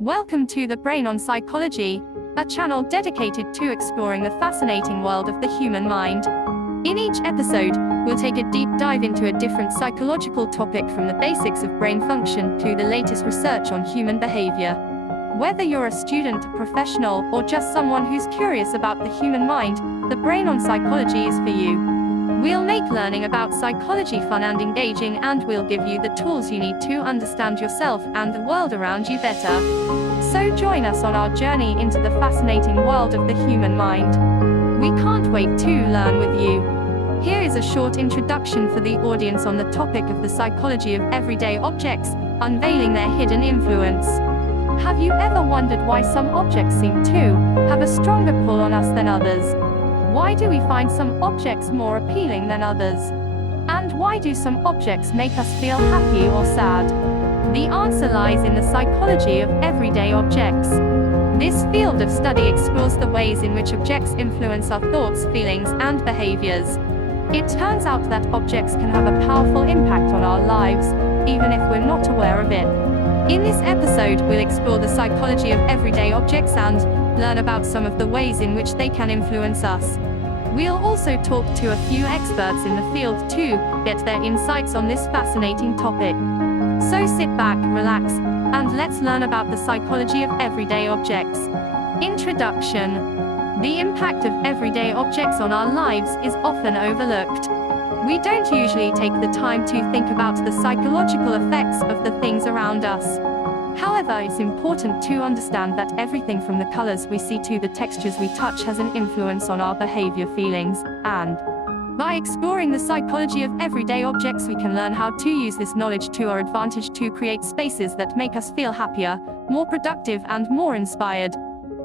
Welcome to The Brain on Psychology, a channel dedicated to exploring the fascinating world of the human mind. In each episode, we'll take a deep dive into a different psychological topic, from the basics of brain function to the latest research on human behavior. Whether you're a student, a professional, or just someone who's curious about the human mind, The Brain on Psychology is for you. We'll make learning about psychology fun and engaging, and we'll give you the tools you need to understand yourself and the world around you better. So join us on our journey into the fascinating world of the human mind. We can't wait to learn with you. Here is a short introduction for the audience on the topic of the psychology of everyday objects, unveiling their hidden influence. Have you ever wondered why some objects seem to have a stronger pull on us than others? Why do we find some objects more appealing than others? And why do some objects make us feel happy or sad? The answer lies in the psychology of everyday objects. This field of study explores the ways in which objects influence our thoughts, feelings, and behaviors. It turns out that objects can have a powerful impact on our lives, even if we're not aware of it. In this episode, we'll explore the psychology of everyday objects and learn about some of the ways in which they can influence us. We'll also talk to a few experts in the field to get their insights on this fascinating topic. So sit back, relax, and let's learn about the psychology of everyday objects. Introduction. The impact of everyday objects on our lives is often overlooked. We don't usually take the time to think about the psychological effects of the things around us. However, it's important to understand that everything from the colors we see to the textures we touch has an influence on our behavior, feelings, and by exploring the psychology of everyday objects, we can learn how to use this knowledge to our advantage to create spaces that make us feel happier, more productive, and more inspired.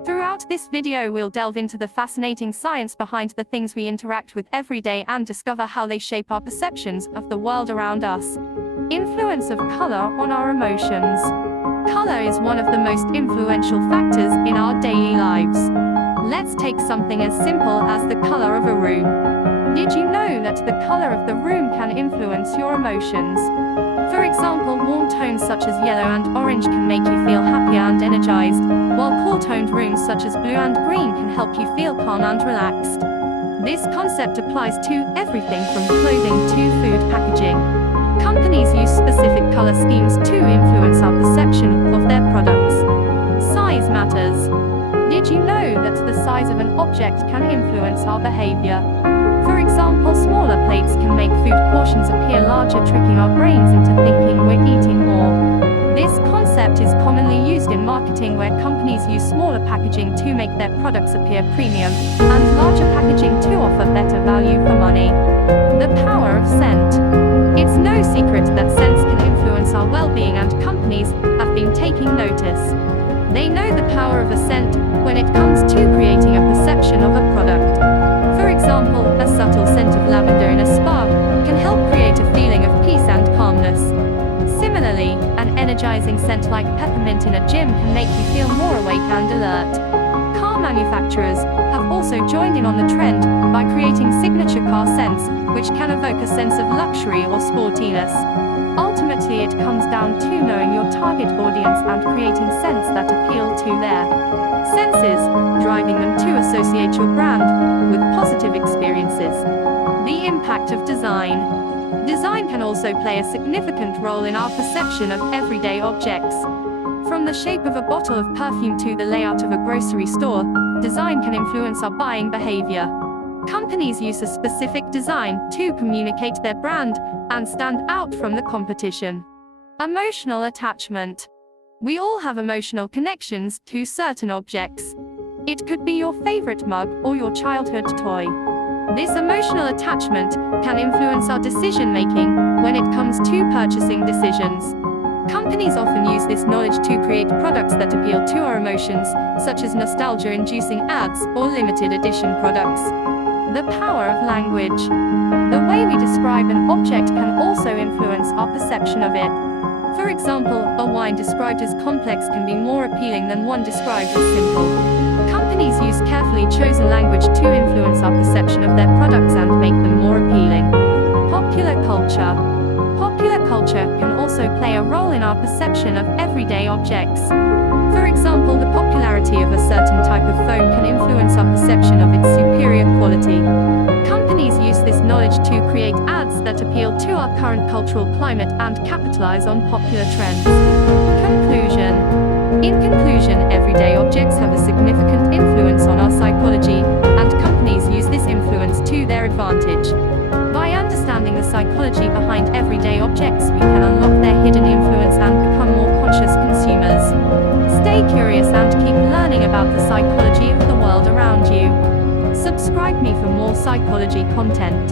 Throughout this video, we'll delve into the fascinating science behind the things we interact with every day and discover how they shape our perceptions of the world around us. Influence of color on our emotions. Color is one of the most influential factors in our daily lives. Let's take something as simple as the color of a room. Did you know that the color of the room can influence your emotions? For example, warm tones such as yellow and orange can make you feel happy and energized, while cool-toned rooms such as blue and green can help you feel calm and relaxed. This concept applies to everything from clothing to food packaging. Companies use specific color schemes to influence our perception of their products. Size matters. Did you know that the size of an object can influence our behavior? For example, smaller plates can make food portions appear larger, tricking our brains into thinking we're eating more. This concept is commonly used in marketing, where companies use smaller packaging to make their products appear premium, and larger packaging to offer better value for money. The power of scent. It's no secret that scents can influence our well-being, and companies have been taking notice. They know the power of a scent when it comes to creating a perception of a product. For example, a subtle scent of lavender in a spa can help create a feeling of peace and calmness. Similarly, an energizing scent like peppermint in a gym can make you feel more awake and alert. Car manufacturers have also joined in on the trend by creating signature car scents, which can evoke a sense of luxury or sportiness. Ultimately, it comes down to knowing your target audience and creating scents that appeal to their senses, driving them to associate your brand with positive experiences. The impact of design. Design can also play a significant role in our perception of everyday objects. From the shape of a bottle of perfume to the layout of a grocery store, design can influence our buying behavior. Companies use a specific design to communicate their brand and stand out from the competition. Emotional attachment. We all have emotional connections to certain objects. It could be your favorite mug or your childhood toy. This emotional attachment can influence our decision-making when it comes to purchasing decisions. Companies often use this knowledge to create products that appeal to our emotions, such as nostalgia-inducing ads or limited edition products. The power of language. The way we describe an object can also influence our perception of it. For example, a wine described as complex can be more appealing than one described as simple. Companies use carefully chosen language to influence our perception of their products and make them more appealing. Popular culture. Popular culture can also play a role in our perception of everyday objects. For certain type of phone can influence our perception of its superior quality. Companies use this knowledge to create ads that appeal to our current cultural climate and capitalize on popular trends. Conclusion. In conclusion, everyday objects have a significant influence on our psychology, and companies use this influence to their advantage. By understanding the psychology behind everyday objects, we can unlock their hidden influence and become more conscious consumers. Stay curious and keep learning about the psychology of the world around you. Subscribe me for more psychology content.